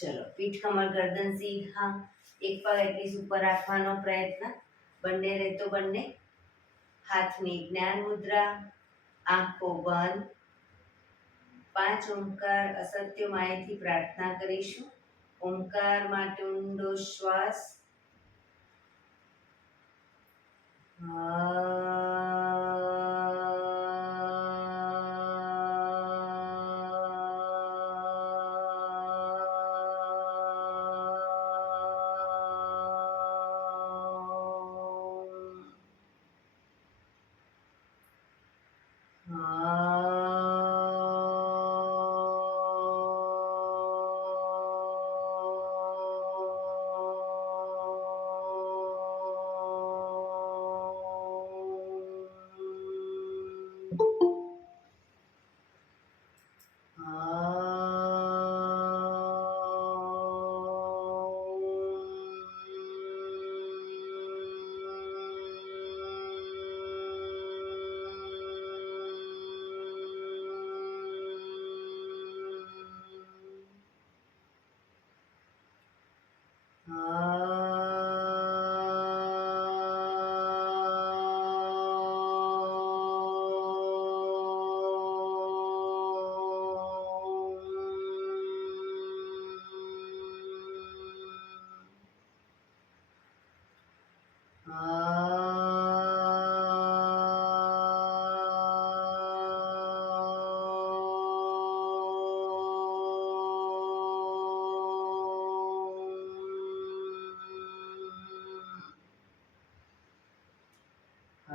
ચલો, પીઠ કમર ગરદન સીધા, એક પગ એટલીસ્ટ ઉપર રાખવાનો પ્રયત્ન, બંને રહેતો બંને. હાથની જ્ઞાન મુદ્રા, આંખો બંધ. 5 ઓમકાર અસત્ય માયથી પ્રાર્થના કરીશું. ઓમકાર માટે ઊંડો શ્વાસ.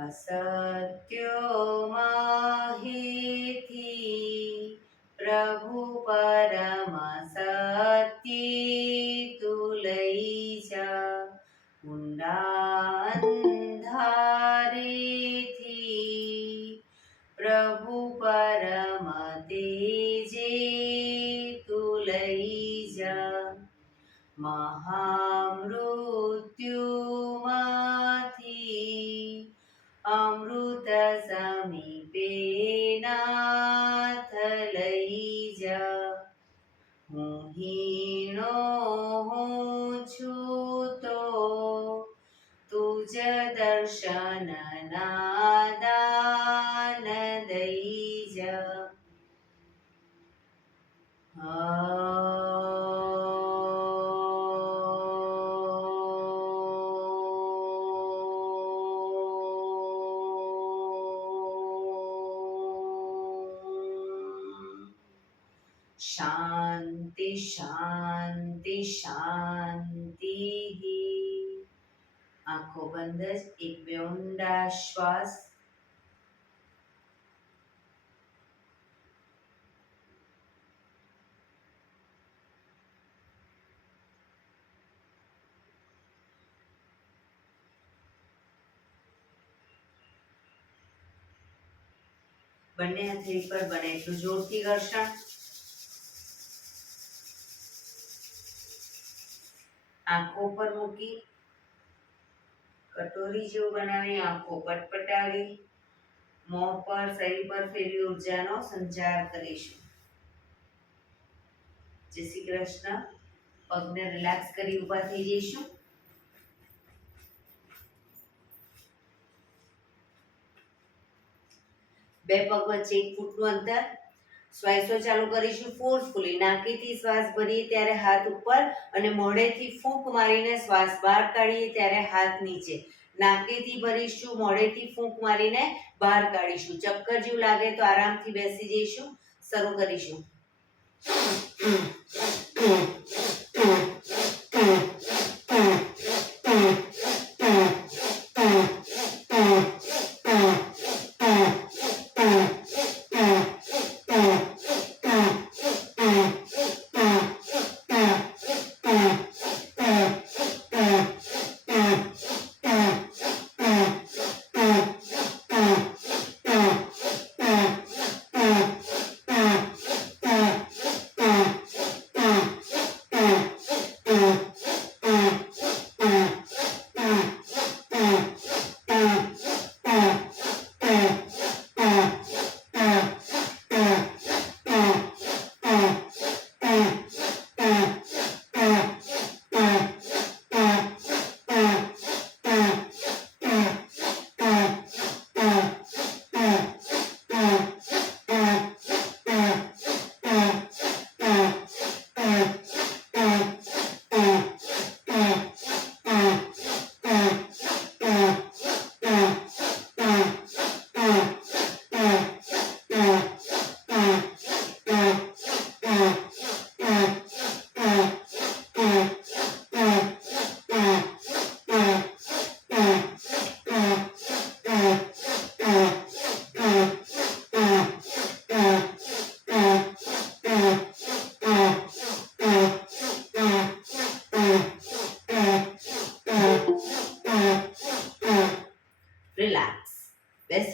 અસત્યો માહિથી પ્રભુ પરમ સત્ય તું લઈ જા. ઊંડા અંધારેથી પ્રભુ પરમ તેજે તું લઈ જા. મહામૃત્યુમાંથી અમૃત સમીપે નાથ લઈ જા. હું હીણો હું છું તો તુજ દર્શન ના દાન દઈ જા. શાંતિ શાંતિ શાંતિ. આંખો બંધ જ એક બે ઊંડા શ્વાસ. બંને હથેળી પર બને એટલું જોરથી ઘર્ષણ. આંખો પર મૂકી કટોરી જેવું બનાવી આંખો પટપટાવી મોં પર શરીર પર ફેરવી ઉર્જાનો સંચાર કરીશું. જય શ્રી કૃષ્ણ. પગને રિલેક્સ કરી ઊભા થઈ જઈશું. બે પગ વચ્ચે 1 ફૂટનું અંતર. શ્વાસો ચાલુ કરીશું ફોર્સફુલી. નાકેથી શ્વાસ ભરીએ ત્યારે હાથ ઉપર અને મોઢેથી ફૂંક મારીને શ્વાસ બહાર કાઢીએ ત્યારે હાથ નીચે. નાકેથી ભરીશું, મોઢેથી ફૂંક મારીને બહાર કાઢીશું. ચક્કર જેવું લાગે તો આરામથી બેસી જઈશું. શરૂ કરીશું.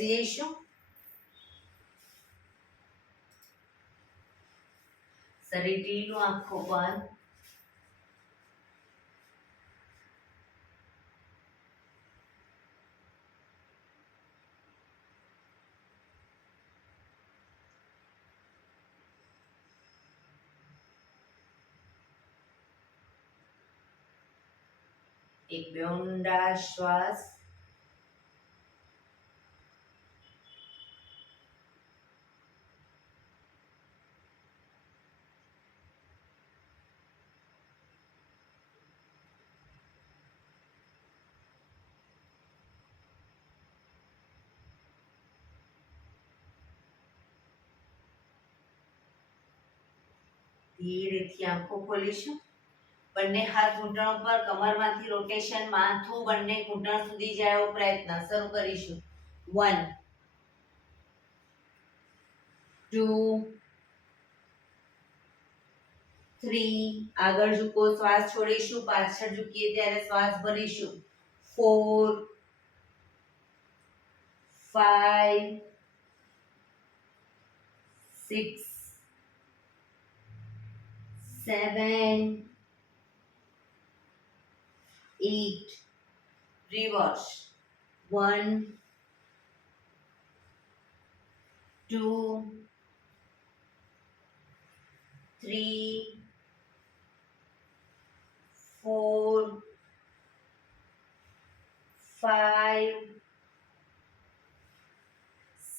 બેસી જઈશું. શરીર ઢીલું, આંખો બંધ. એક બે ઊંડા શ્વાસ. ધીરેથી આંખો ખોલીશું. બંને હાથ ઘૂંટણ પર, કમરમાંથી રોટેશન, માથું બંને ઘૂંટણ સુધી જાય એવો પ્રયત્ન. શરૂ કરીશું. 1 2 3. આગળ ઝૂકો, શ્વાસ છોડીશું. પાછળ ઝૂકીએ ત્યારે શ્વાસ ભરીશું. 4 5 6 7 8. Reverse. 1 2 3 4 5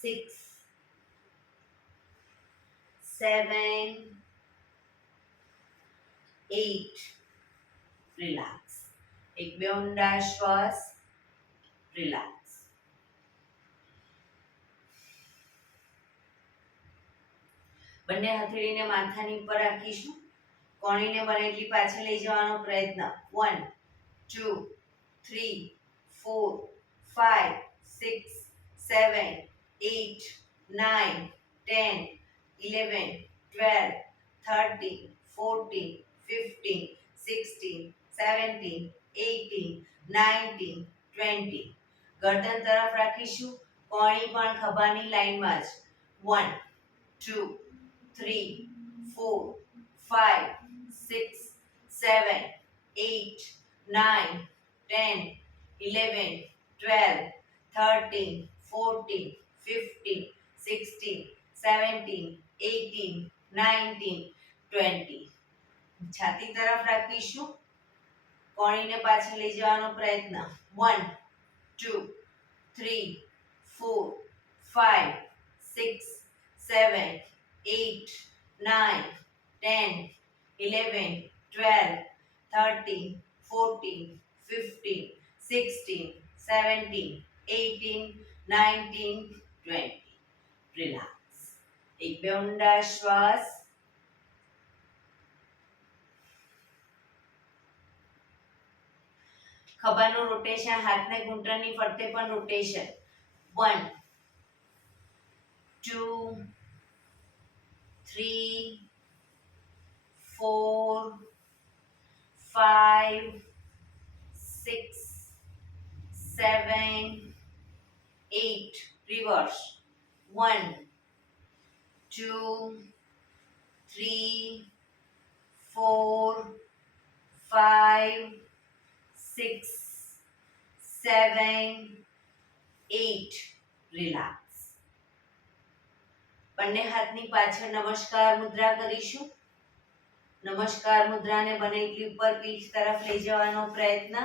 6 7 8. રિલેક્સ. એક બે ઊંડા શ્વાસ. રિલેક્સ. બંને હથેળીને માથાની ઉપર રાખીશું. કોણીને બને એટલી પાછળ લઈ જવાનો પ્રયત્ન. 1 2 3 4 5 6 7 8 9 10 11 12 13 14 15 16 17 18 19 20. ગરદન તરફ રાખીશું. કોણી પણ ખભાની લાઈનમાં જ. 1 2 3 4 5 6 7 8 9 10 11 12 13 14 15 16 17 18 19 20. છાતી તરફ રાખીશું. કોણીને પાછળ લઈ જવાનો પ્રયત્ન. 1 2 3 4 5 6 7 8 9 10 11 12 13 14 15 16 17 18 19 20. રિલેક્સ. એક બે ઊંડા શ્વાસ. ખભાનું રોટેશન, હાથને ઘૂંટણની ફરતે પણ રોટેશન. 1 2 3 4 5 6 7 8. Reverse. 1 2 3 4 5 6 7 8. રિલેક્સ. બંને હાથની પાછળ નમસ્કાર મુદ્રા કરીશું. નમસ્કાર મુદ્રાને બને એટલી ઉપર પીઠ તરફ લઈ જવાનો પ્રયત્ન.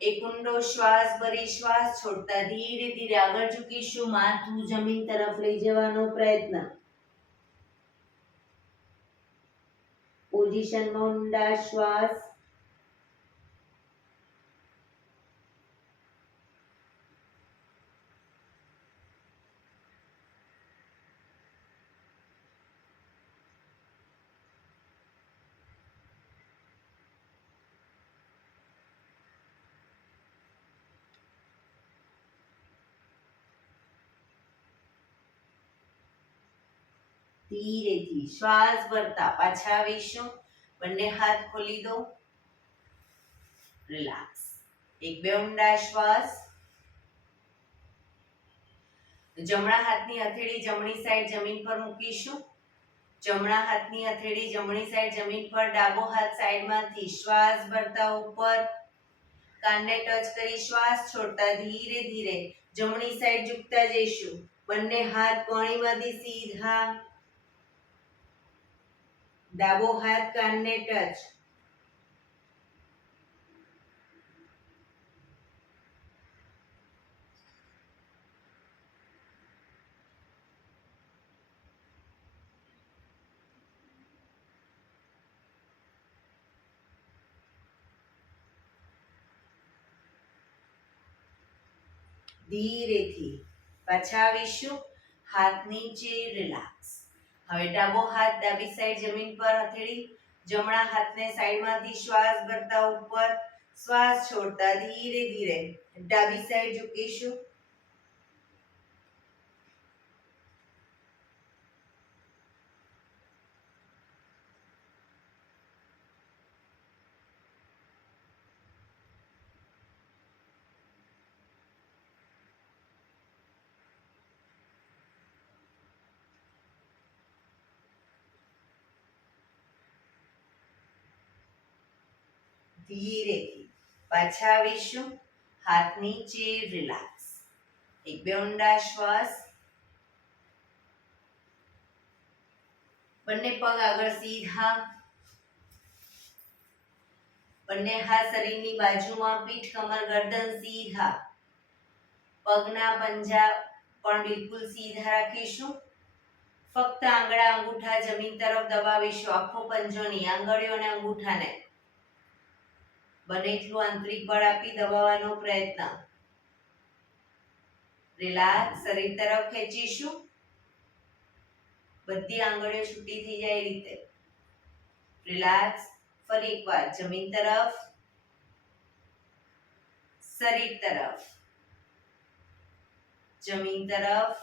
એક ઊંડો શ્વાસ ભરી શ્વાસ છોડતા ધીરે ધીરે આગળ ઝૂકીશું. માથું જમીન તરફ લઈ જવાનો પ્રયત્ન. પોઝિશનમાં ઊંડા શ્વાસ. ધીરેથી શ્વાસ ભરતા પાછા આવીશું. બંને હાથ ખોલી દો. રિલેક્સ. એક બે ઊંડા શ્વાસ. જમણા હાથની હથેળી જમણી સાઈડ જમીન પર મૂકીશું. જમણા હાથની હથેળી જમણી સાઈડ જમીન પર, ડાબો હાથ સાઈડમાંથી શ્વાસ ભરતા ઉપર, કાનને ટચ કરી શ્વાસ છોડતા ધીરે ધીરે જમણી સાઈડ ઝૂકતા જઈશું. બંને હાથ કોણીમાંથી સીધા, ડાબો હાથ કાનને ટચ. ધીરેથી પાછા આવીશું. હાથ નીચે, રિલેક્સ. હવે ડાબો હાથ ડાબી સાઈડ જમીન પર હથેળી, જમણા હાથને સાઈડમાંથી શ્વાસ ભરતા ઉપર, શ્વાસ છોડતા ધીરે ધીરે ડાબી સાઈડ ઝૂકીશું. ધીરેથી પાછા આવીશું. હાથ નીચે, રિલેક્સ. એક બે ઊંડા શ્વાસ. બંને પગ આગળ સીધા, બંને હાથ શરીરની બાજુમાં, પીઠ કમર ગરદન સીધા. પગના પંજા પણ બિલકુલ સીધા રાખીશું. ફક્ત આંગળા અંગૂઠા જમીન તરફ દબાવીશું. આખો પંજો નહીં, આંગળીઓ અને અંગૂઠાને બને એટલું આંતરિક બળ આપી દબાવવાનો પ્રયત્ન. રિલેક્સ. શરીર તરફ ખેંચીશું. બધી આંગળીઓ છૂટી થઈ જાય એ રીતે. રિલેક્સ. ફરી એકવાર જમીન તરફ, શરીર તરફ, જમીન તરફ,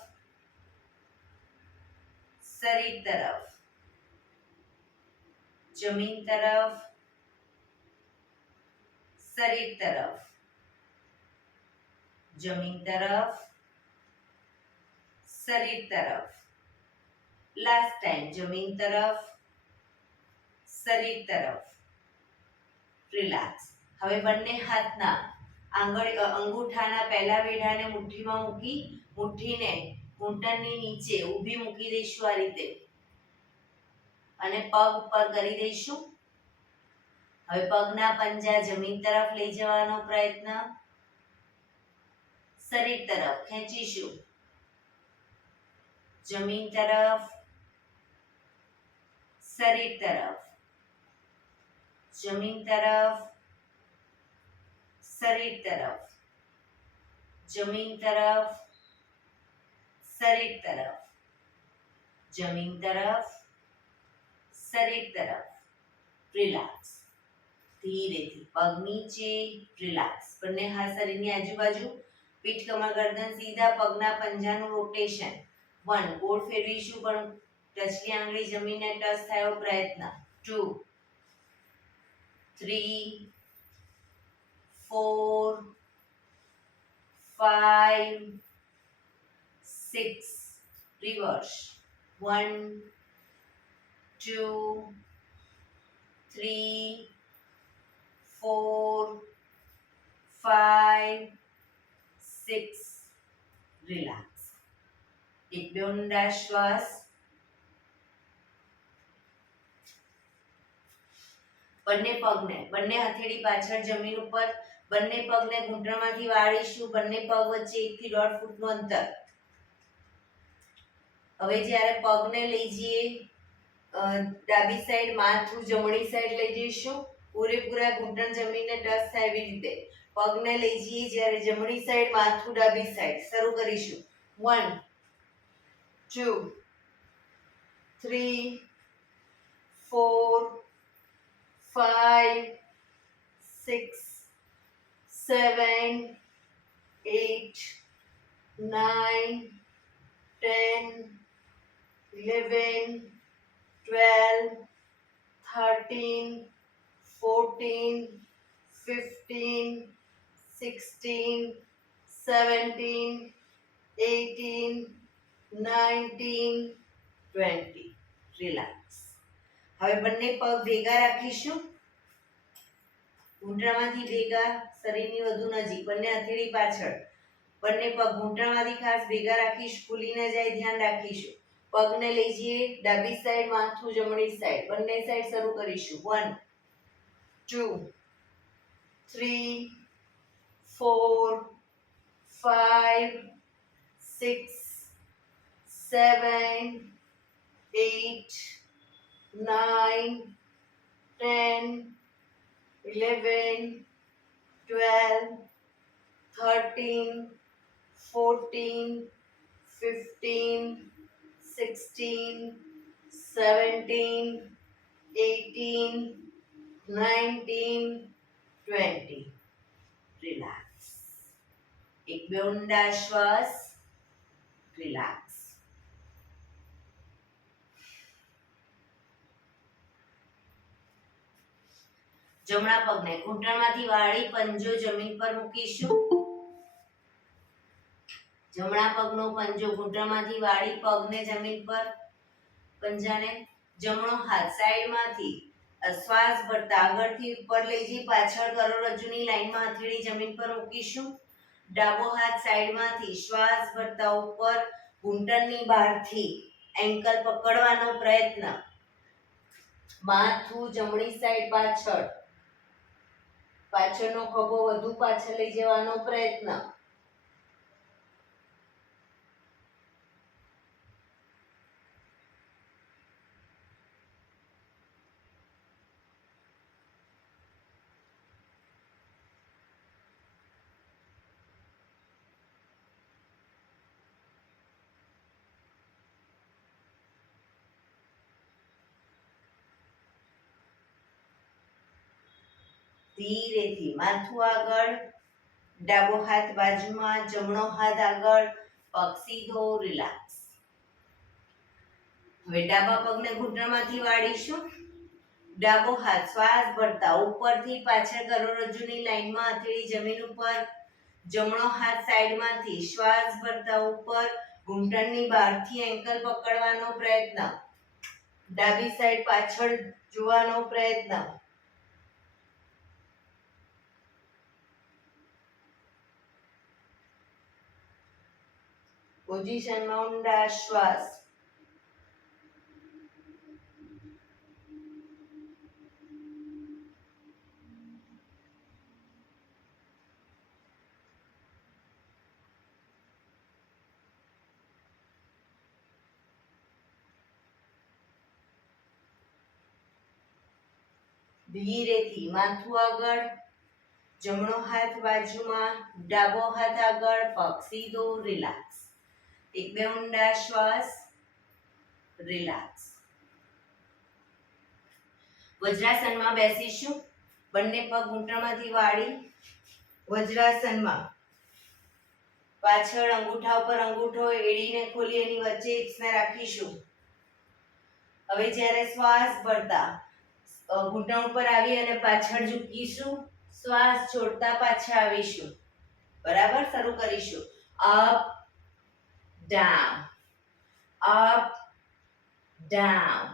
શરીર તરફ, જમીન તરફ, શરીર તરફ, જમીન તરફ, શરીર તરફ. લાસ્ટ ટાઈમ જમીન તરફ, શરીર તરફ. રિલેક્સ. હવે બંને હાથના અંગૂઠાના પહેલા વેઢાને મુઠ્ઠીમાં મૂકી, મુઠ્ઠીને ઘૂંટણની નીચે ઊભી મૂકી દઈશું આ રીતે, અને પગ ઉપર કરી દઈશું. હવે પગના પંજા જમીન તરફ લઈ જવાનો પ્રયત્ન. શરીર તરફ ખેંચીશું. જમીન તરફ, શરીર તરફ, જમીન તરફ, શરીર તરફ, જમીન તરફ, શરીર તરફ, જમીન તરફ, શરીર તરફ. રિલેક્સ. ધીરેથી પગ નીચે, રિલેક્સ. બંને હાથ શરીરની આજુબાજુ, પીઠ કમર ગરદન સીધા, પગના પંજાનું રોટેશન. 1 ગોળ ફેરવીશું પણ ટચલી આંગળી જમીનને ટચ થાય એવો પ્રયત્ન. 2 3 4 5 6 રિવર્સ. 1 2 3 4 5 6. રિલેક્સ. એક બે ઊંડા શ્વાસ. બંને પગને, બંને હથેળી પાછળ જમીન ઉપર, બંને પગને ઘૂંટણમાંથી વાળીશું. બંને પગ વચ્ચે 1 થી 1.5 ફૂટનું અંતર. હવે જ્યારે પગને લઈ જઈએ ડાબી સાઈડ, માથું જમણી સાઈડ લઈ જઈશું. પૂરેપૂરા ઘૂંટણ જમીનને ટચ થાય એવી રીતે પગને લઈ જઈએ. જ્યારે જમણી સાઈડ, માથું ડાબી સાઈડ. શરૂ કરીશું. 1 2 3 4 5 6 7 8 9 10 11 12 13 14 15 16 17 18, 19, 20. રિલેક્સ. હવે બંને પગ ભેગા રાખીશું. ઘૂંટણમાંથી ભેગા, શરીરની વધુ નજીક, બંને હથેળી પાછળ. બંને પગ ઘૂંટણમાંથી ખાસ ભેગા રાખીશું, ભૂલી ન જાય, ધ્યાન રાખીશું. પગને લઈ જઈએ ડાબી સાઈડ, માથું જમણી સાઈડ, બંને સાઈડ શરૂ કરીશું. 1, 2, 3, 4, 5, 6, 7, 8, 9, 10, 11, 12, 13, 14, 15, 16, 17, 18, 19, 20. રિલેક્સ. એક બે ઊંડા શ્વાસ. રિલેક્સ. જમણા પગને ઘૂંટણમાંથી વાળી પંજો જમીન પર મૂકીશું. જમણા પગનો પંજો ઘૂંટણમાંથી વાળી પગને જમીન પર, પંજાને જમણો હાથ સાઈડમાંથી શ્વાસ ભરતા આગળથી ઉપર લઈ જઈ પાછળ કરોડરજ્જુની લાઈનમાં હથેળી જમીન પર મૂકીશું. ડાબો હાથ સાઈડમાંથી શ્વાસ ભરતા ઉપર ઘૂંટણની બહારથી એન્કલ પકડવાનો પ્રયત્ન. માથું જમણી સાઈડ પાછળ, પાછળનો ખભો વધુ પાછળ લઈ જવાનો પ્રયત્ન. ધીરેથી માથું આગળ, ડાબો હાથ બાજુમાં, જમણો હાથ આગળ, પગ સીધો. રિલેક્સ. હવે ડાબા પગને ઘૂંટણમાંથી વાળીશું. ડાબો હાથ શ્વાસ ભરતા ઉપરથી પાછળ કરોડરજ્જુની લાઈનમાં હથેળી જમીન ઉપર. જમણો હાથ સાઈડમાંથી શ્વાસ ભરતા ઉપર ઘૂંટણની બહારથી એન્કલ પકડવાનો પ્રયત્ન. ડાબી સાઈડ પાછળ જોવાનો પ્રયત્ન. પોઝિશનમાં ઊંડા શ્વાસ. ધીરેથી માથું આગળ, જમણો હાથ બાજુમાં, ડાબો હાથ આગળ, પગ સીધો. રિલેક્સ. એક બે ઊંડા શ્વાસ. રિલેક્સ. વજ્રાસનમાં બેસીશું. બંને પગ ઘૂંટણમાંથી વાળી વજ્રાસનમાં. પાછળ અંગૂઠા ઉપર અંગૂઠો, એડીને ખોલી એની વચ્ચે હિપ્સને રાખીશું. હવે જ્યારે શ્વાસ ભરતા ઘૂંટણ ઉપર આવી અને પાછળ ઝૂકીશું. શ્વાસ છોડતા પાછા આવીશું. બરાબર. શરૂ કરીશું. Up down, up down,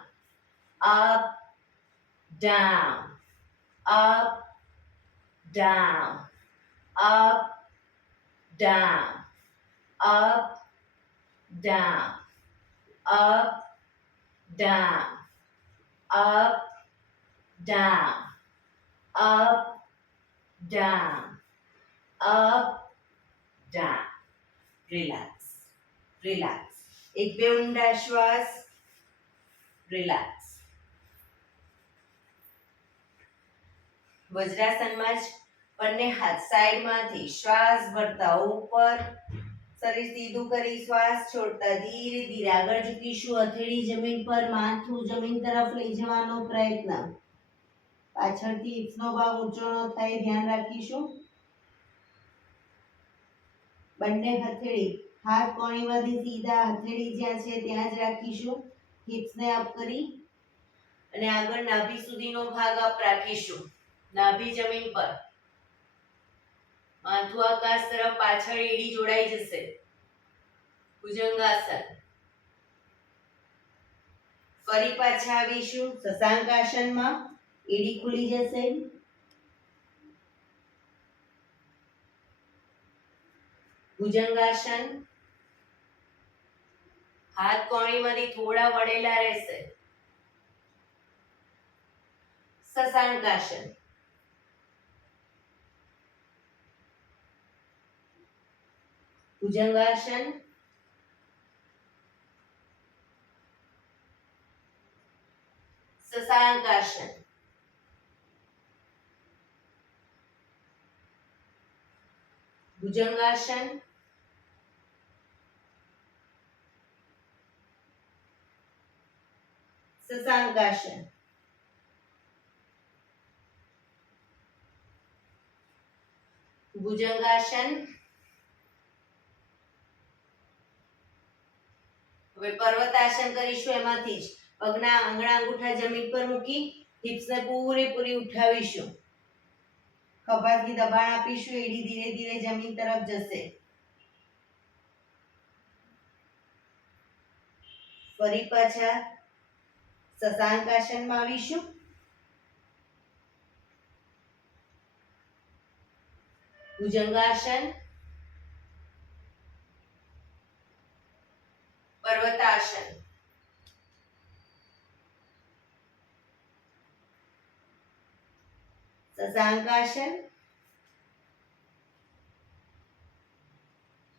up down, up down, up down, up down, up down, up, down, up, down, up, down. Relax, relax. એક બે ઊંડા શ્વાસ. રિલેક્સ. વજ્રાસનમાં જ બંને હાથ સાઈડમાંથી શ્વાસ ભરતા ઉપર, શરીર સીધું કરી શ્વાસ છોડતા ધીરે ધીરે આગળ ઝૂકીશું. હથેળી જમીન પર, માથું જમીન તરફ લઈ જવાનો પ્રયત્ન. પાછળથી હિપ્સનો ભાગ ઊંચો ન થાય, ધ્યાન રાખીશું. બંને હથેળી હાથ કોણીમાંથી સીધા, હથેળી જ્યાં છે ત્યાં જ રાખીશું. હિપ્સને અપ કરી અને આગળ નાભી સુધીનો ભાગ અપ રાખીશું. નાભી જમીન પર, માથું આકાશ તરફ, પાછળ એડી જોડાઈ જશે. ભુજંગાસન. ફરી પાછા આવીશું શશાંકાસનમાં. એડી ખુલી જશે. ભુજંગાસન. હાથ કોણીમાંથી થોડા વળેલા રહેશે. શશાંકાસન. ભુજંગાસન. શશાંકાસન. ભુજંગાસન. શશાંકાસન. ભુજંગાસન. હવે પર્વતાસન કરીશું. એમાંથી જ પગના આંગળા અંગૂઠા જમીન પર મૂકી હિપ્સને પૂરેપૂરી ઉઠાવીશું. ખભાથી દબાણ આપીશું. એડી ધીરે ધીરે જમીન તરફ જશે. ફરી પાછા શશાંકાસનમાં આવીશું. ભુજંગાસન. પર્વતાસન. શશાંકાસન.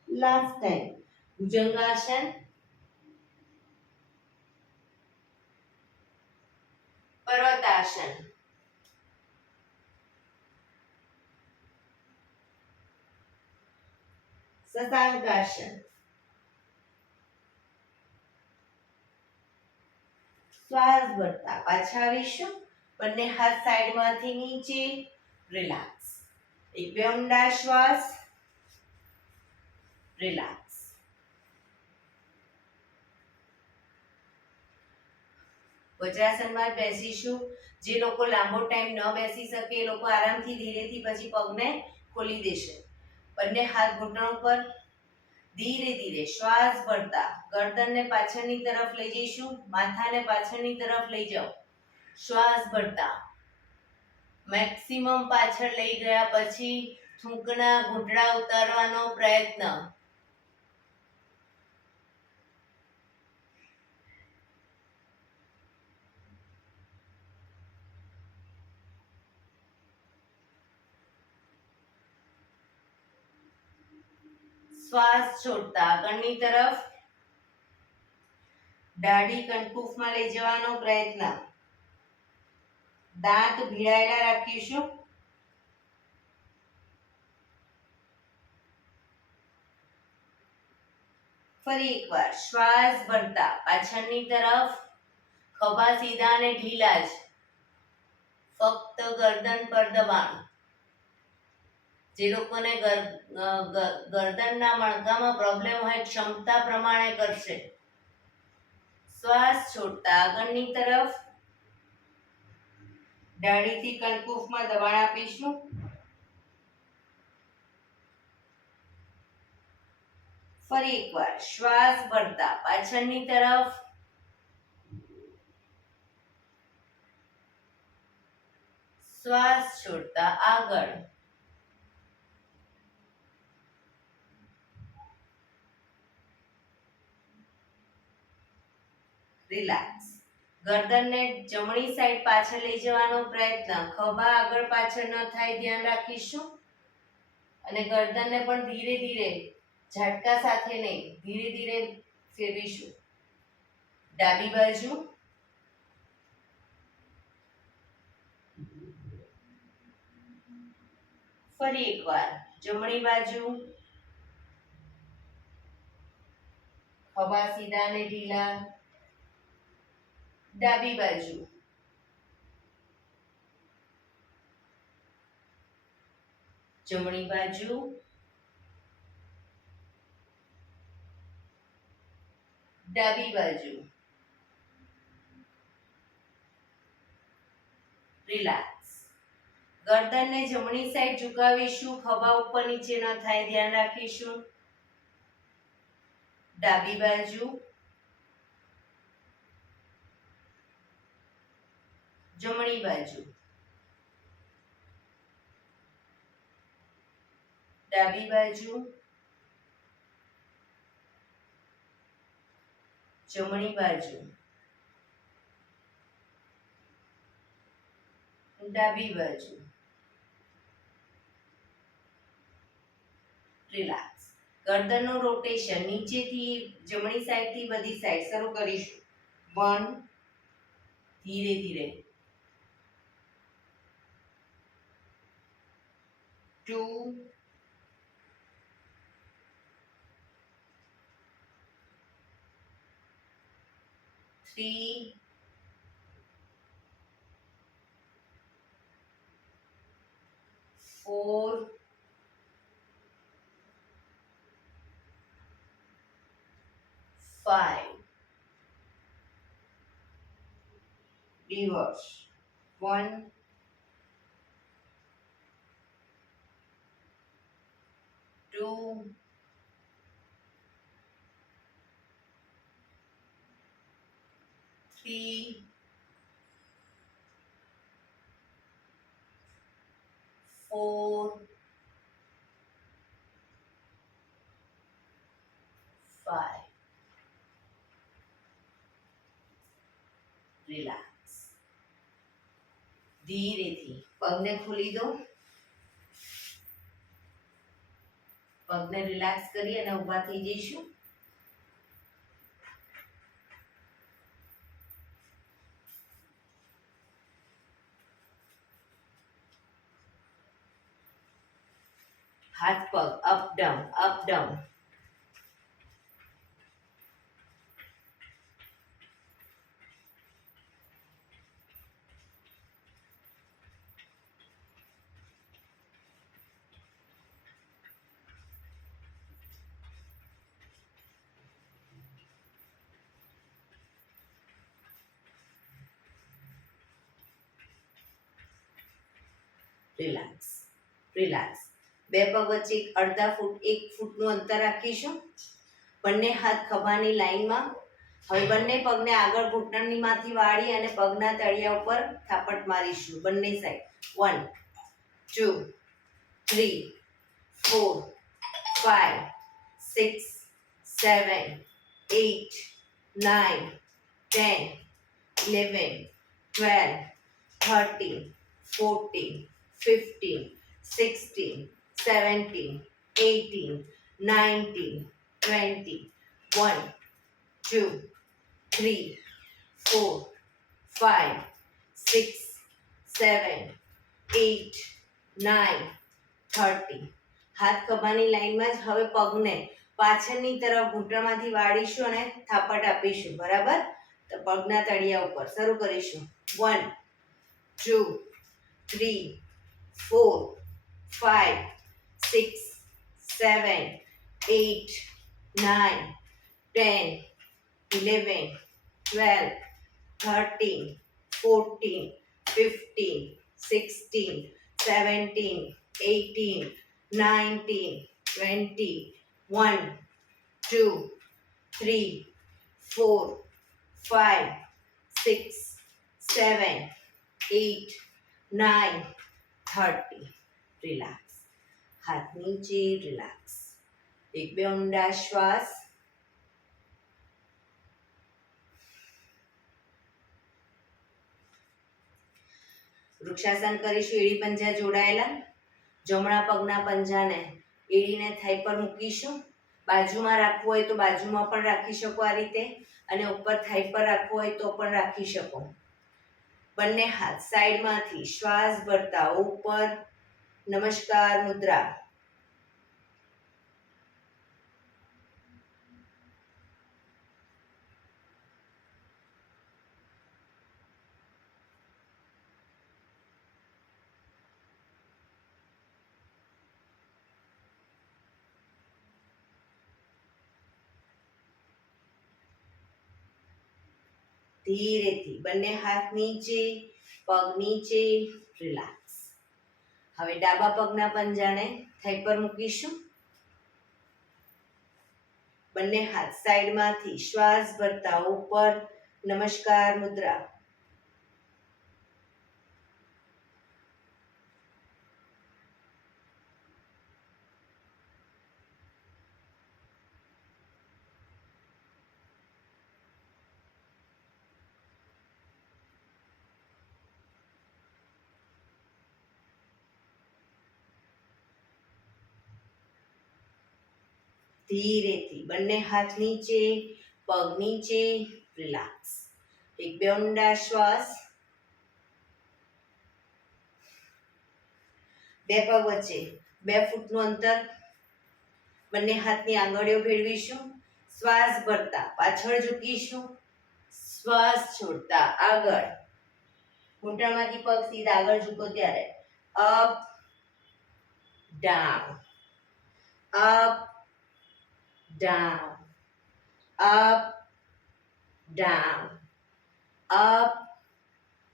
Last time Bhujangasana. પર્વતાસન. શશાંકાસન. શ્વાસ ભરતા પાછા આવીશું. બંને હાથ સાઈડમાંથી નીચે. રિલેક્સ. એક બે ઊંડા શ્વાસ. રિલેક્સ. વજ્રાસનમાં બેસીશું. જે લોકો લાંબો ટાઈમ ન બેસી શકે એ લોકો આરામથી ધીરેથી પછી પગને ખોલી દેશે. બંને હાથ ઘૂંટણો પર. ધીરે ધીરે શ્વાસ ભરતા ગરદનને પાછળની તરફ લઈ જઈશું. માથાને પાછળની તરફ લઈ જાઓ. શ્વાસ ભરતા મેક્સિમમ પાછળ લઈ ગયા પછી થૂંકના ઘૂંટડા ઉતારવાનો પ્રયત્ન. શ્વાસ છોડતા આગળની તરફ દાઢી કંઠપૂફમાં લઈ જવાનો પ્રયત્ન. દાંત ભીડાયેલા રાખીશું. ફરી એકવાર શ્વાસ ભરતા પાછળની તરફ. ખભા સીધા અને ઢીલા જ. ફક્ત ગરદન પર દબાણ. જે લોકોને ગરદનના મણકામાં પ્રોબ્લેમ હોય ક્ષમતા પ્રમાણે કરશે. શ્વાસ છોડતા આગળની તરફ દાઢીથી કંઠપૂફમાં દબાણ આપીશું. ફરી એકવાર શ્વાસ ભરતા પાછળની તરફ. શ્વાસ છોડતા આગળ. રિલેક્સ. ગરદનને જમણી સાઈડ પાછળ લઈ જવાનો પ્રયત્ન. ખભા આગળ પાછળ ન થાય ધ્યાન રાખીશું. અને ગરદનને પણ ધીરે ધીરે ઝટકા સાથે નહીં ધીરે ધીરે ફેરવીશું. ડાબી બાજુ. ફરી એકવાર જમણી બાજુ. ખભા સીધા અને ઢીલા. ડાબી બાજુ. જમણી બાજુ. ડાબી બાજુ. રિલેક્સ. ગરદનને જમણી સાઈડ ઝુકાવીશું. ખભા ઉપર નીચે ન થાય ધ્યાન રાખીશું. ડાબી બાજુ, જમણી બાજુ, ડાબી બાજુ, જમણી બાજુ, ડાબી બાજુ. રિલેક્સ. ગરદનનું રોટેશન નીચેથી જમણી સાઈડથી બધી સાઈડ શરૂ કરીશું. 1, ધીરે ધીરે, 2, 3, 4, 5. Reverse. 1, 2, 3, 4, 5. રિલેક્સ. ધીરેથી પગને ખોલી દો. પગને રિલેક્સ કરી અને ઊભા થઈ જઈશું. હાથ પગ up down, up down. Relax, relax. બે પગ વચ્ચે અડધા ફૂટ 1 ફૂટનું અંતર રાખીશું. બંને હાથ ખભાની લાઈનમાં. હવે બંને પગને આગળ ઘૂંટણનીમાંથી વાળી અને પગના તળિયા ઉપર થાપટ મારીશું બંને સાઈડ. 1, 2, 3, 4, 5, 6, 7, 8, 9, 10, 11, 12, 13, 14, 15, 16, 17, 18, 19, 20, 1, 2, 3, 4, 5, 6, 7, 8, 9, 30. હાથ ખભાની લાઈનમાં જ. હવે પગને પાછળની તરફ ઘૂંટણમાંથી વાળીશું અને થાપટ આપીશું. બરાબર? તો પગના તળિયા ઉપર શરૂ કરીશું. 1, 2, 3, 4, 5, 6, 7, 8, 9, 10, 11, 12, 13, 14, 15, 16, 17, 18, 19, 20, 1, 2, 3, 4, 5, 6, 7, 8, 9, 30. રિલેક્સ. હાથ નીચે, રિલેક્સ. 1-2 ઊંડા શ્વાસ. વૃક્ષાસન કરીશું. એડી પંજા જોડાયેલા. જમણા પગના પંજાને એડીને થાઈ પર મૂકીશું. બાજુમાં રાખવું હોય તો બાજુમાં પણ રાખી શકો આ રીતે, અને ઉપર થાઈ પર રાખવું હોય તો પણ રાખી શકો. બંને હાથ સાઈડમાંથી શ્વાસ ભરતા ઉપર. નમસ્કાર મુદ્રા. ધીરેથી બંને હાથ નીચે, પગ નીચે. રિલેક્સ. હવે ડાબા પગના પંજાને થાઈ પર મૂકીશું. બંને હાથ સાઈડમાંથી શ્વાસ ભરતા ઉપર, નમસ્કાર મુદ્રા. ધીરેથી બંને હાથ નીચે, પગ નીચે, રિલેક્સ. એક બે ઊંડા શ્વાસ. બે પગ વચ્ચે 2 ફૂટનું અંતર. બંને હાથની આંગળીઓ ભેળવીશું. શ્વાસ ભરતા પાછળ ઝૂકીશું. શ્વાસ છોડતા આગળ. ઘૂંટણમાંથી પગ સીધા આગળ ઝૂકો ત્યારે up, down, up, down, up, down, up,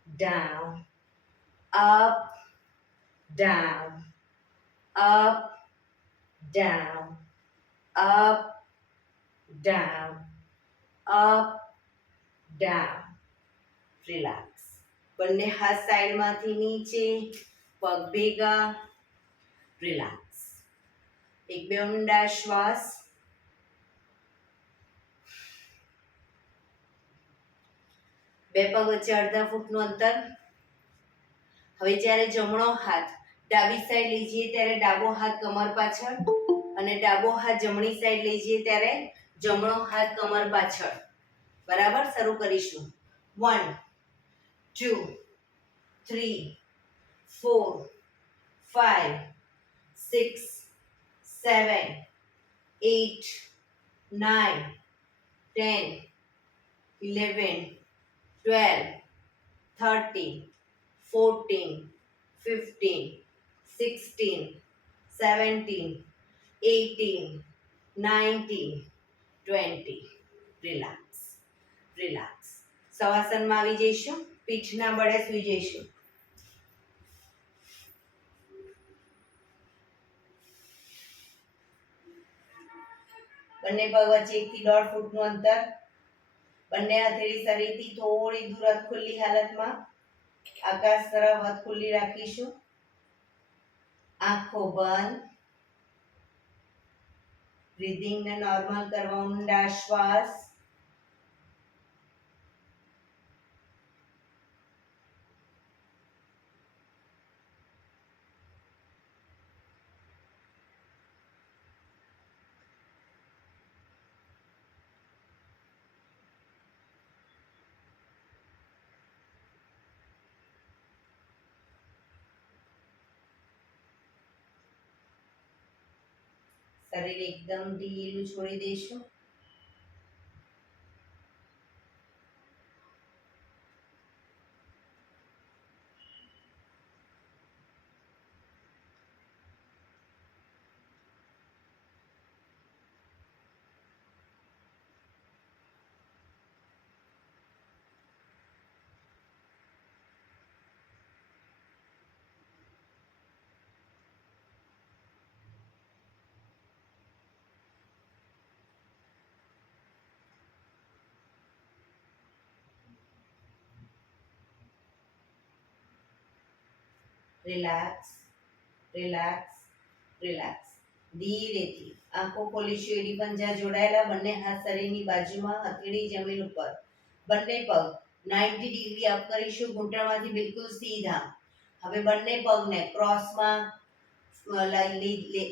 down, up, down, up, down, up, down, up, down. Relax. બંને હાથ સાઈડમાંથી નીચે, પગ ભેગા. રિલેક્સ. એક બે ઊંડા શ્વાસ. બે પગ વચ્ચે અડધા ફૂટનું અંતર. હવે જ્યારે જમણો હાથ ડાબી સાઈડ લઈ જઈએ ત્યારે ડાબો હાથ કમર પાછળ અને ડાબો હાથ જમણી સાઈડ લઈ જઈએ ત્યારે જમણો હાથ કમર પાછળ. બરાબર, શરૂ કરીશું. 1 2 3 4 5 6 7 8 9 10 11 12 13 14 15 16 17 18 19 20. Relax, relax. શવાસનમાં આવી જઈશું. પીઠના બળે સૂઈ જઈશું. બંને પગ વચ્ચે 1 થી 1.5 ફૂટનું અંતર. બંને હથેળી શરીરથી થોડી દૂર હાથ ખુલ્લી હાલતમાં. આકાશ તરફ હાથ ખુલ્લી રાખીશું. આંખો બંધ. બ્રીધિંગને નોર્મલ કરવા ઊંડા શ્વાસ. શરીર એકદમ ઢીલું છોડી દઈશું. Relax, relax, relax. ધીરેથી આંખો ખોલીશું. એડી પંજા જોડાયેલા. બંને હાથ શરીરની બાજુમાં, હથેળી જમીન ઉપર. બંને પગ 90 ડિગ્રી અપ કરીશું. ઘૂંટણમાંથી બિલકુલ સીધા. હવે બંને પગને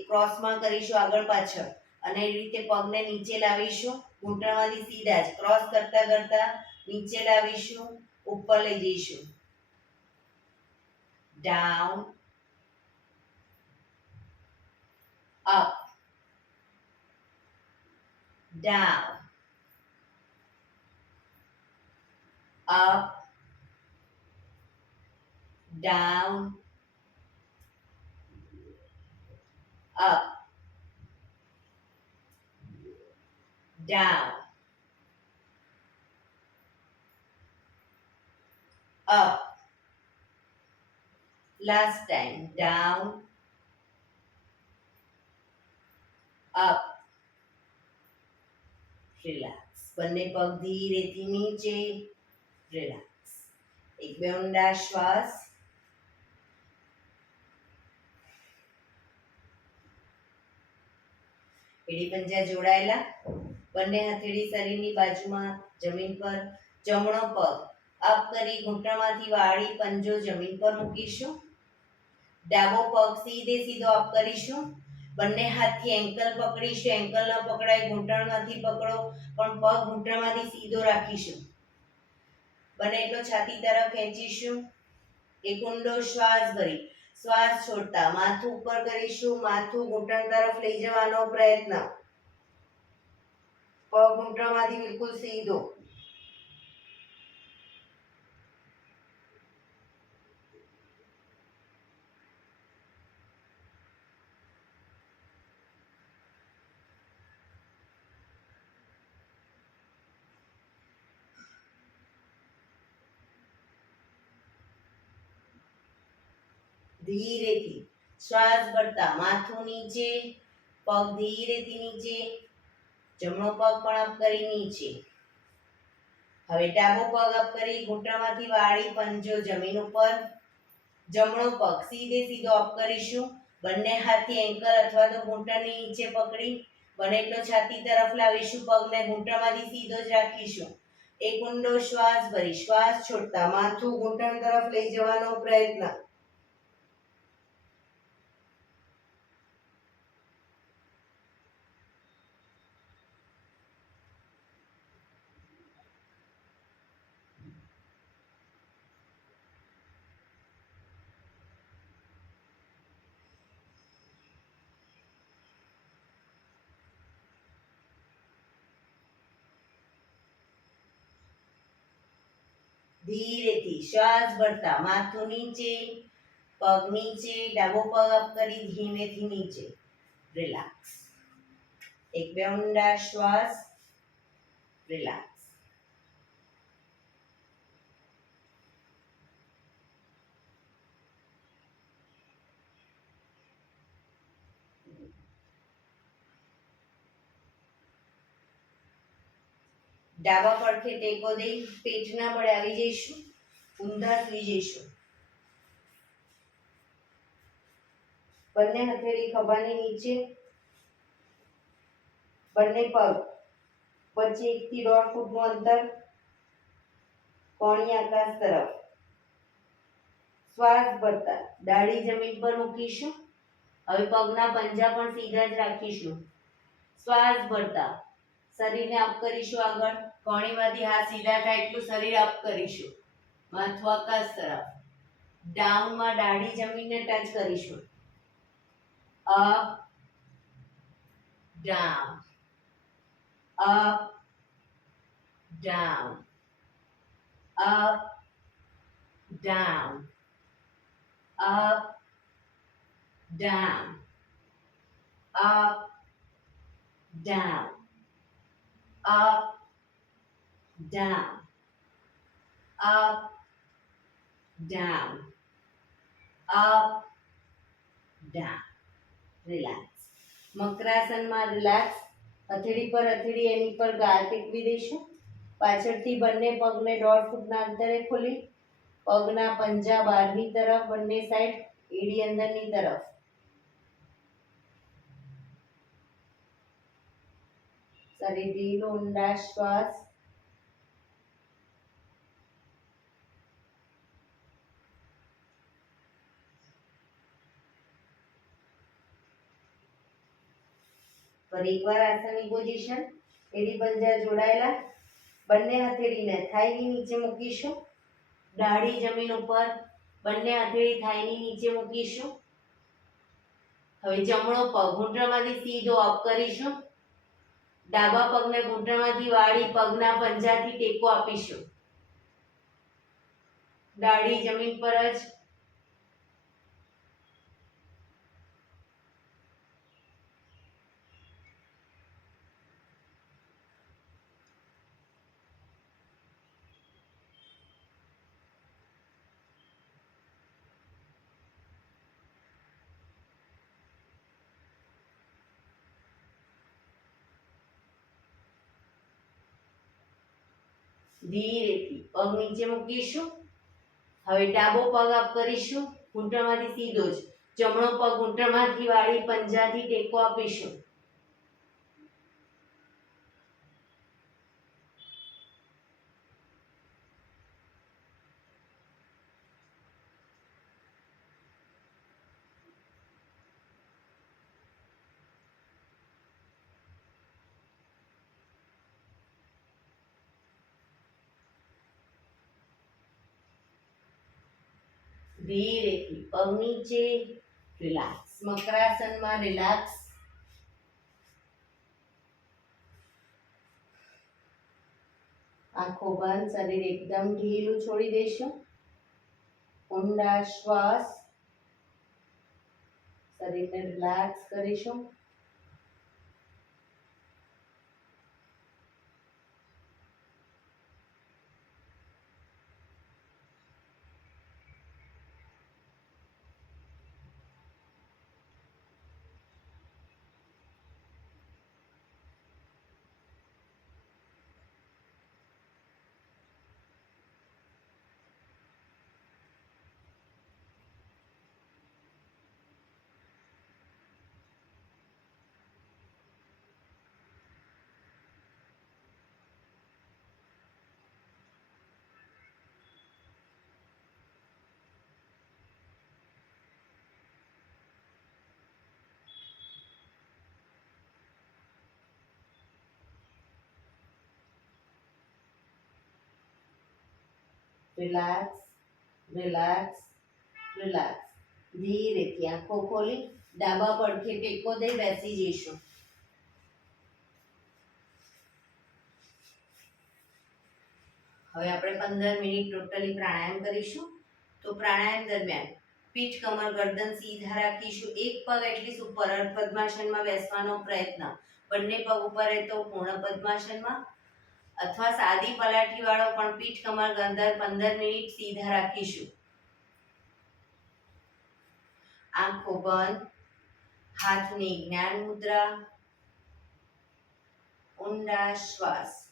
ક્રોસમાં કરીશું, આગળ પાછળ. અને એ રીતે પગને નીચે લાવીશું. ઘૂંટણમાંથી સીધા જ ક્રોસ કરતા કરતા નીચે લાવીશું. ઉપર લઈ જઈશું. down, up, down, up, down, up, down, up. Last time. Down, up, relax. બંને પગ ધીરેથી નીચે, રિલેક્સ. એક બે ઊંડા શ્વાસ. એડી પંજા જોડાયેલા. બંને હથેળી શરીરની બાજુમાં જમીન પર. જમણો પગ અપ કરી ઘૂંટણમાંથી વાળી પંજો જમીન પર મૂકીશું. ડાબો પગ સીધે સીધો અપ કરીશું. બંને હાથથી એન્કલ પકડીશું. એન્કલ ન પકડાય, ઘૂંટણમાંથી પકડો, પણ પગ ઘૂંટણમાંથી સીધો રાખીશું. બને એટલો છાતી તરફ ખેંચીશું. એક ઊંડો શ્વાસ ભરી શ્વાસ છોડતા માથું ઉપર કરીશું. માથું ઘૂંટણ તરફ લઈ જવાનો પ્રયત્ન. પગ ઘૂંટણમાંથી બિલકુલ સીધો. ધીરેથી શ્વાસ ભરતા માથું નીચે, પગ ધીરેથી નીચે. જમણો પગ પણ અપ કરી નીચે. હવે ડાબો પગ અપ કરી ઘૂંટણમાંથી વાળી પંજો જમીન ઉપર. જમણો પગ સીધે સીધો અપ કરીશું. બંને હાથથી એન્કલ અથવા તો ઘૂંટણની નીચે પકડી બને એટલો છાતી તરફ લાવીશું. પગને ઘૂંટણમાંથી સીધો જ રાખીશું. એક ઊંડો શ્વાસ ભરી શ્વાસ છોડતા માથું ઘૂંટણ તરફ લઈ જવાનો પ્રયત્ન. ધીરેથી શ્વાસ ભરતા માથું નીચે, પગ નીચે. ડાબો પગ અપ કરી ધીમેથી નીચે, રિલેક્સ. એક બે ઊંડા શ્વાસ, રિલેક્સ. ડાબા પડખે ટેકો દઈ પેટના બળે આવી જઈશું. ઊંધા સુઈ જઈશું. બંને હથેળી ખભાની નીચે. બંને પગ વચ્ચે 1 થી 1.5 ફૂટનું અંતર. કોણી આકાશ તરફ. શ્વાસ ભરતા દાઢી જમીન પર મૂકીશું. હવે પગના પંજા પણ સીધા જ રાખીશું. શ્વાસ ભરતા શરીરને અપ કરીશું. આગળ કોણીમાંથી હાથ સીધા થાય એટલું શરીર અપ કરીશું. માથું આકાશ તરફ. ડાઉનમાં દાઢી જમીનને ટચ કરીશું. Up, down, up, down, up, down, up, down, up, down, up, down, up, down, up, down. Relax. મકરાસનમાં રિલેક્સ. હથેળી પર હથેળી એની પર ગાલ ટેકવી દઈશું. પાછળથી બંને પગને 1.5 ફૂટના અંતરે ખોલી પગના પંજા બહારની તરફ, બંને સાઈડ, એડી અંદરની તરફ. શરીર ઢીલો, ઊંડા શ્વાસ. ફરી એકવાર આસનની પોઝિશન. એડી પંજા જોડાયેલા. બંને હથેળીને થાઈની નીચે મૂકીશું. દાઢી જમીન ઉપર. બંને હથેળી થાઈની નીચે મૂકીશું. હવે જમણો પગ ઘૂંટણમાંથી સીધો અપ કરીશું. ડાબા પગને ઘૂંટણમાંથી વાળી પગના પંજાથી ટેકો આપીશું. દાઢી જમીન પર જ. ધીરેથી પગ નીચે મૂકીશું. હવે ડાબો પગ અપ કરીશું, ઘૂંટણમાંથી સીધો જ. જમણો પગ ઘૂંટણમાંથી વાળી પંજાથી ટેકો આપીશું. ધીરેથી પગ નીચે, રિલેક્સ. મકરાસનમાં રિલેક્સ. આંખો બંધ, શરીર એકદમ ઢીલું છોડી દઈશું. ઊંડા શ્વાસ, શરીરને રિલેક્સ કરીશું. Relax, relax, relax. ધીરેથી આંખો ખોલી ડાબા પડખે ટેકો દઈ બેસી જઈશું. હવે આપણે 15 મિનિટ ટોટલી પ્રાણાયામ કરીશું. તો પ્રાણાયામ દરમિયાન પીઠ, કમર, ગરદન સીધા રાખીશું. એક પગ એટલીસ્ટ ઉપર અર્ધ પદ્માસનમાં બેસવાનો પ્રયત્ન. બંને પગ ઉપર રહે તો પૂર્ણ પદ્માસનમાં, અથવા સાદી પલાઠી વાળો પણ પીઠ, કમર, ગરદન 15 મિનિટ સીધા રાખીશું. આંખો બંધ, હાથની જ્ઞાન મુદ્રા, ઊંડા શ્વાસ.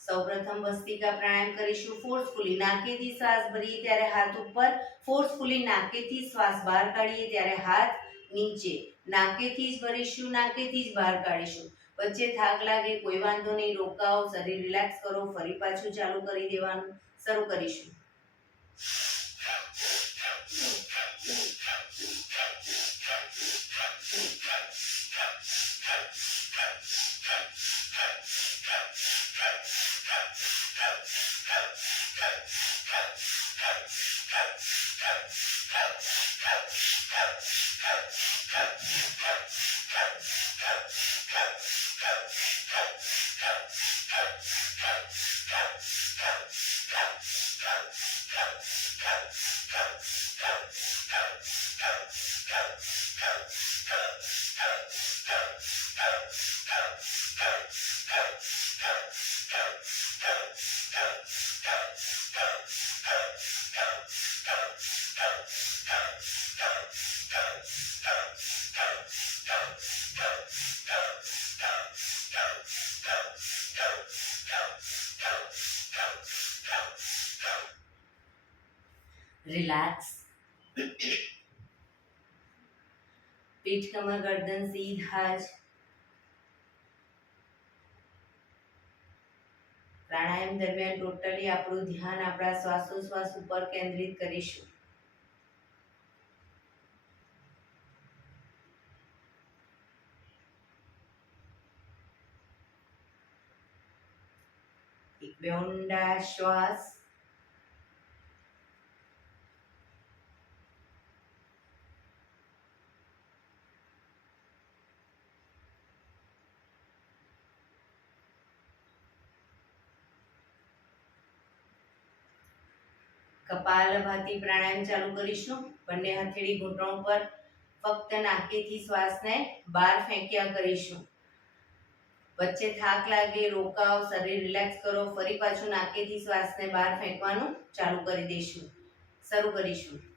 સૌપ્રથમ ભસ્ત્રિકા પ્રાણાયામ કરીશું. ફોર્સફુલી નાકેથી શ્વાસ ભરીએ ત્યારે હાથ ઉપર, ફોર્સફુલી નાકેથી શ્વાસ બહાર કાઢીએ ત્યારે હાથ નીચે. નાકેથી જ ભરીશું, નાકેથી જ બહાર કાઢીશું. વચ્ચે થાક લાગે કોઈ વાંધો નહીં, રોકાઓ, શરીર રિલેક્સ કરો, ફરી પાછું ચાલુ કરી દેવાનું. શરૂ કરીશું. રિલેક્સ. પીઠ, કમર, ગરદન સીધા જ. પ્રાણાયામ દરમિયાન ટોટલી આપણું ધ્યાન આપણા શ્વાસોશ્વાસ ઉપર કેન્દ્રિત કરીશું. એક બે ઊંડા શ્વાસ. કપાલભાતિ પ્રાણાયામ ચાલુ કરીશું. બંને હથેળી ઘૂંટણ પર, ફક્ત નાકેથી શ્વાસને બહાર ફેંક્યા કરીશું. વચ્ચે થાક લાગે રોકાવ, શરીર રિલેક્સ કરો, ફરી પાછું નાકેથી શ્વાસને બહાર ફેંકવાનું ચાલુ કરી દઈશું. શરૂ કરીશું.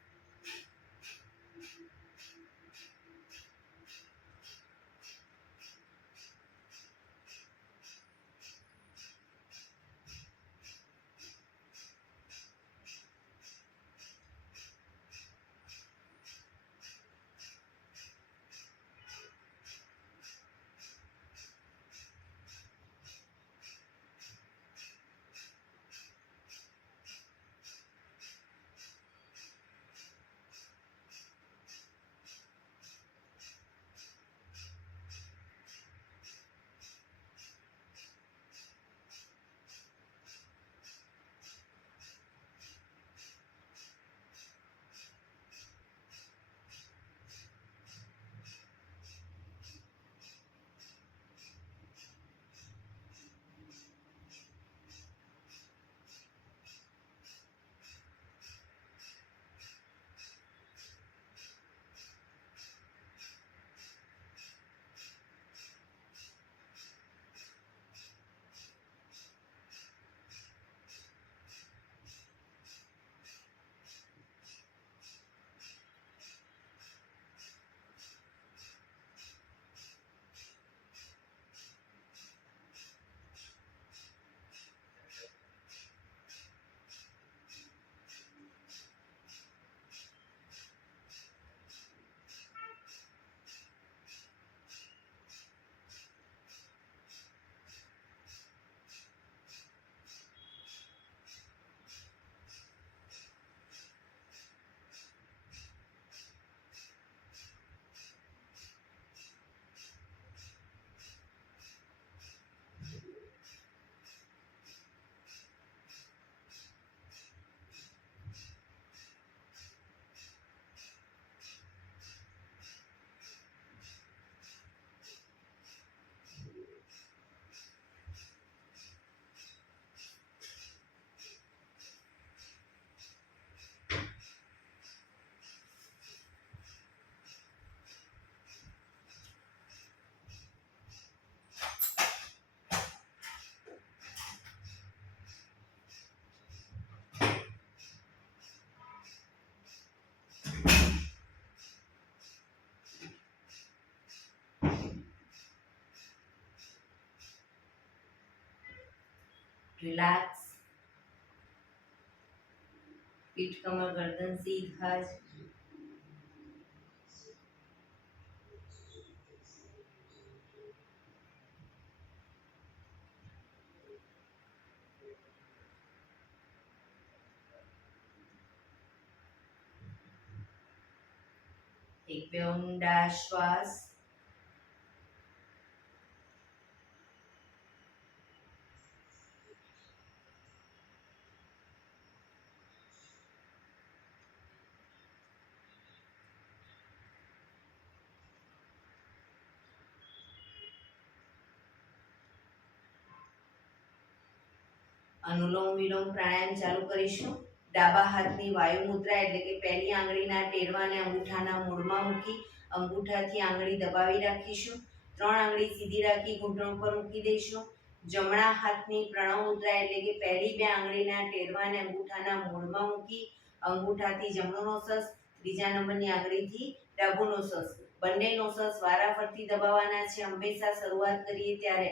રિલેક્સ. પીઠ કમર ગરદન સીધા જ. એક બે ઊંડા શ્વાસ. અનુલોમ વિલોમ પ્રાણાયામ ચાલુ કરીશું. ડાબા હાથની વાયુ મુદ્રા એટલે કે પહેલી આંગળીના ટેરવાને અંગૂઠાના મૂળમાં મૂકી અંગૂઠાથી આંગળી દબાવી રાખીશું. 3 આંગળી સીધી રાખી ઘૂંટણ પર મૂકી દઈશું. જમણા હાથની પ્રણવ મુદ્રા એટલે કે પહેલી 2 આંગળીના ટેરવાને અંગૂઠાના મૂળમાં મૂકી અંગૂઠાથી જમણો નોસસ, ત્રીજા નંબરની આંગળીથી ડાબો નોસસ, બંને નોસસ વારાફરતી દબાવવાના છે. હંમેશા શરૂઆત કરીએ ત્યારે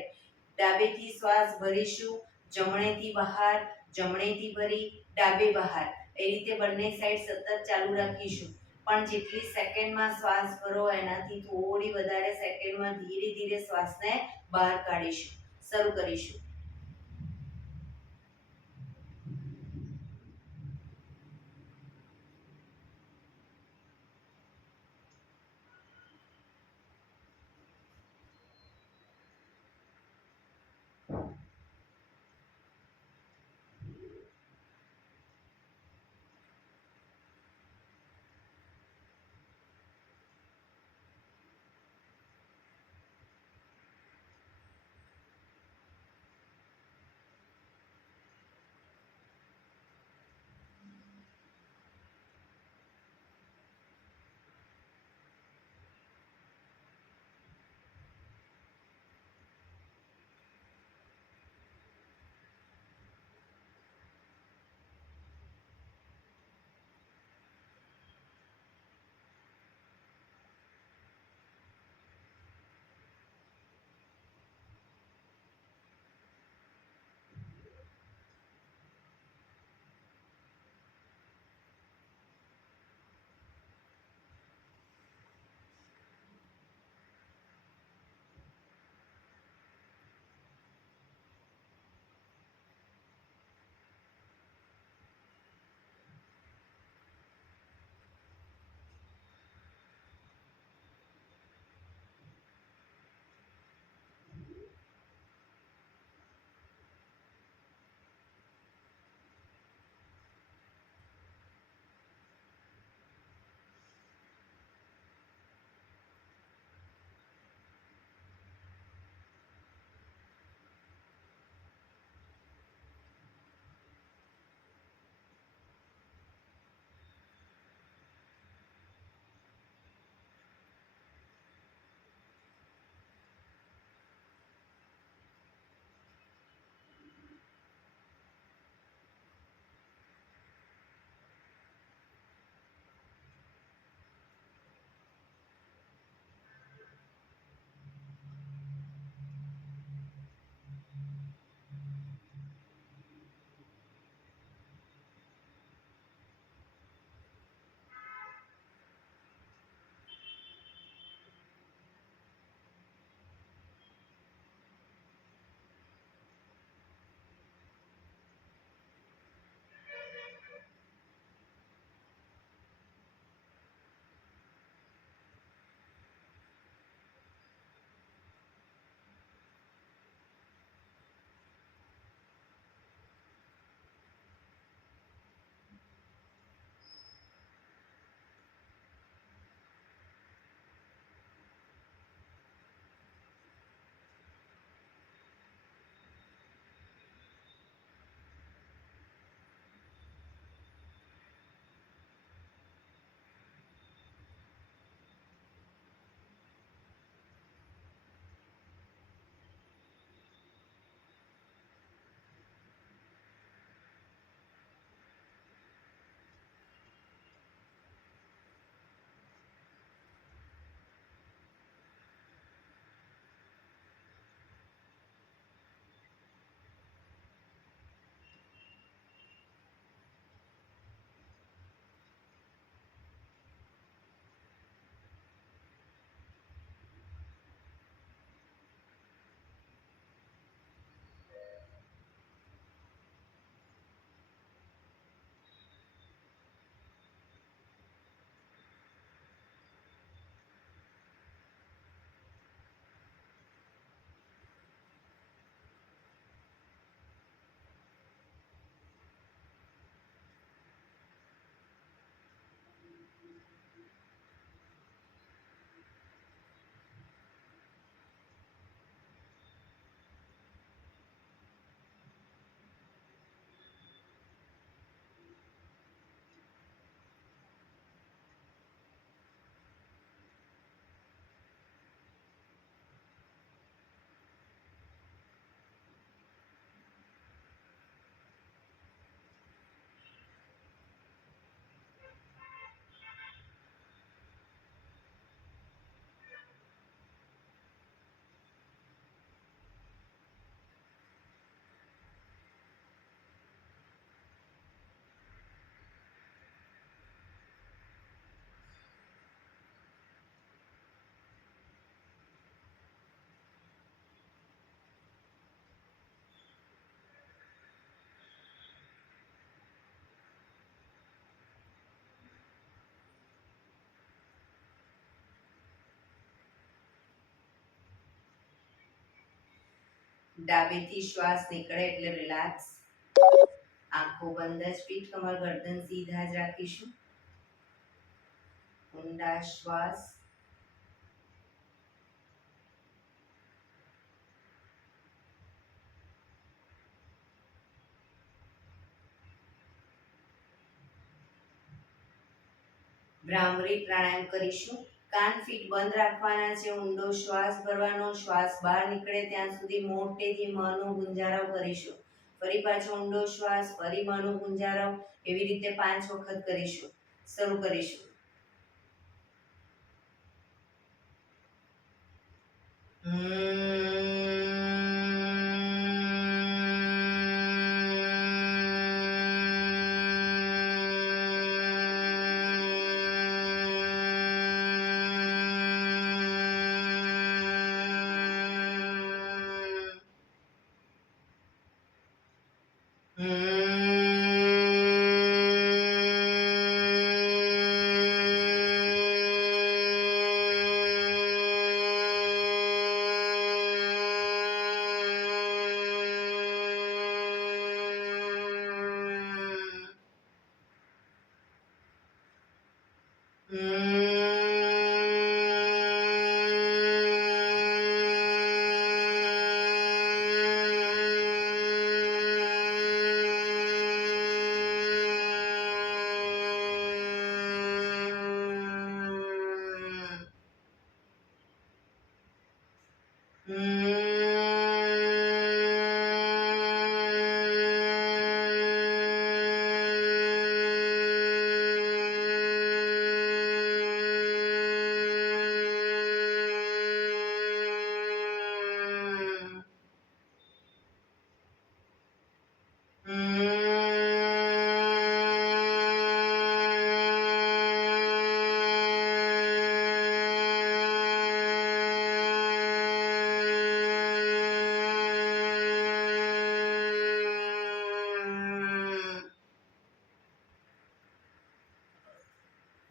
ડાબેથી શ્વાસ ભરીશું, જમણેથી બહાર, જમણેથી ભરી, ડાબે બહાર. એ રીતે બંને સાઈડ સતત ચાલુ રાખીશું. પણ જેટલી સેકન્ડમાં શ્વાસ ભરો એનાથી થોડી વધારે સેકન્ડમાં ધીરે ધીરે શ્વાસને બહાર કાઢીશું. શરૂ કરીશું. ડાબેથી શ્વાસ નીકળે એટલે રિલેક્સ. આંખો બંધ જ, પીઠ કમર ગરદન સીધા જ રાખીશું. ઊંડા શ્વાસ. ભ્રામરી પ્રાણાયામ કરીશું. કાન ફીટ બંધ રાખવાના છે. ઊંડો શ્વાસ ભરવાનો. શ્વાસ બહાર નીકળે ત્યાં સુધી મોટેથી મનો ગુંજારવ કરીશું. ફરી પાછો ઊંડો શ્વાસ, ફરી મનો ગુંજારવ. એવી રીતે 5 વખત કરીશું. શરૂ કરીશું.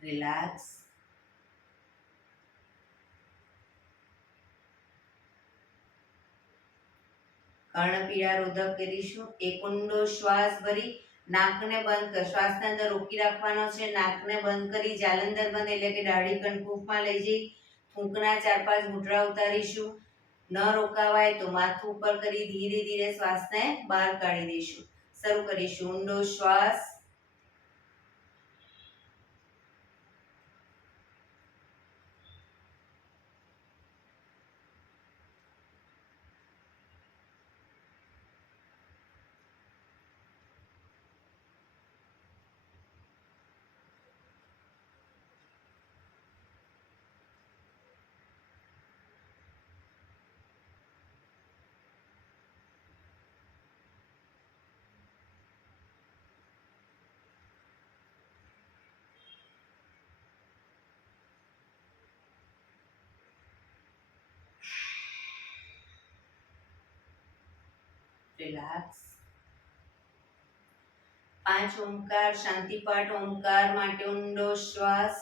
રિલેક્સ. કર્ણપીડા રોધક કરીશું. એક ઊંડો શ્વાસ ભરી નાકને બંધ કર. શ્વાસને અંદર રોકી રાખવાનો છે. નાકને બંધ કરી જાલંધર બંધ એટલે કે દાઢી કણકુફમાં લઈ જઈ ફૂંકના 4-5 ઘૂંટડા ઉતારીશું. ન રોકાવાય તો માથું ઉપર કરી ધીરે ધીરે શ્વાસને બહાર કાઢી દઈશું. શરૂ કરીશું. ઊંડો શ્વાસ. રિલેક્સ. 5 ઓમકાર શાંતિપાઠ. ઓમકાર માટે ઊંડો શ્વાસ.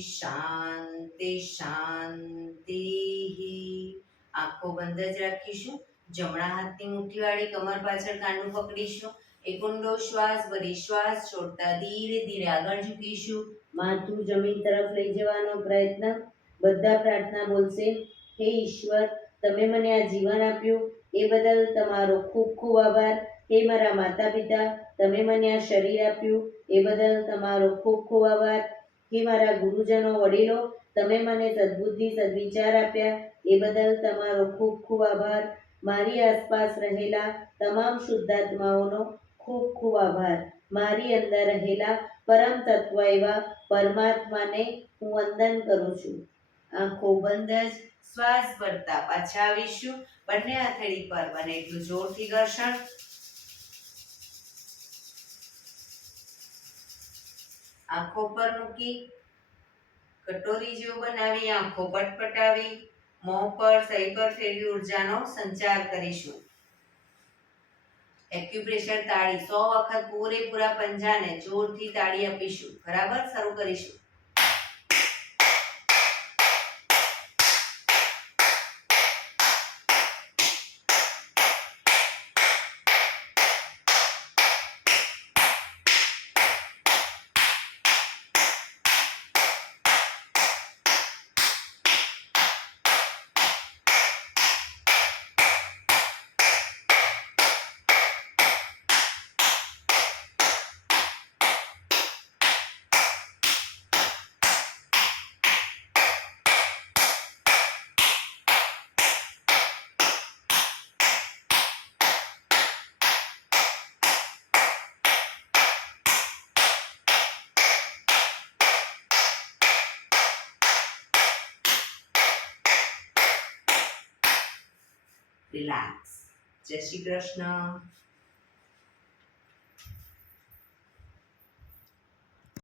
શાંતિ શાંતિ. આંખો બંધ જ રાખીશું. જમણા હાથની મુઠ્ઠીવાળી કમર પાછળ કાંડું પકડીશું. એક ઊંડો શ્વાસ ભરી શ્વાસ છોડતા ધીરે ધીરે આગળ ઝૂકીશું. માથું જમીન તરફ લઈ જવાનો પ્રયત્ન. બધા પ્રાર્થના બોલશે. હે ઈશ્વર, તમે મને આ જીવન આપ્યું એ બદલ તમારો ખૂબ ખૂબ આભાર. હે મારા માતા પિતા, તમે મને આ શરીર આપ્યું એ બદલ તમારો ખૂબ ખૂબ આભાર. હે મારા ગુરુજનો વડીલો, તમે મને સદબુદ્ધિ સદવિચાર આપ્યા એ બદલ તમારો ખૂબ ખૂબ આભાર. મારી આસપાસ રહેલા તમામ શુદ્ધાત્માઓનો ખૂબ ખૂબ આભાર. મારી અંદર રહેલા પરમ તત્વ એવા પરમાત્માને હું વંદન કરું છું. આંખો બંધ જ શ્વાસ ભરતા પાછા આવીશું. બંને હથેળી પર બને એટલું જોરથી ઘર્ષણ. આંખો પર મૂકી કટોરી જેવું બનાવી આંખો પટપટાવી મોં પર સહી પર ફેરવી ઉર્જાનો સંચાર કરીશું. એક્યુપ્રેશર તાળી 100 વખત પૂરેપૂરા પંજાને જોરથી તાળી આપીશું. બરાબર, શરૂ કરીશું. રિલેક્સ. જય શ્રી કૃષ્ણ.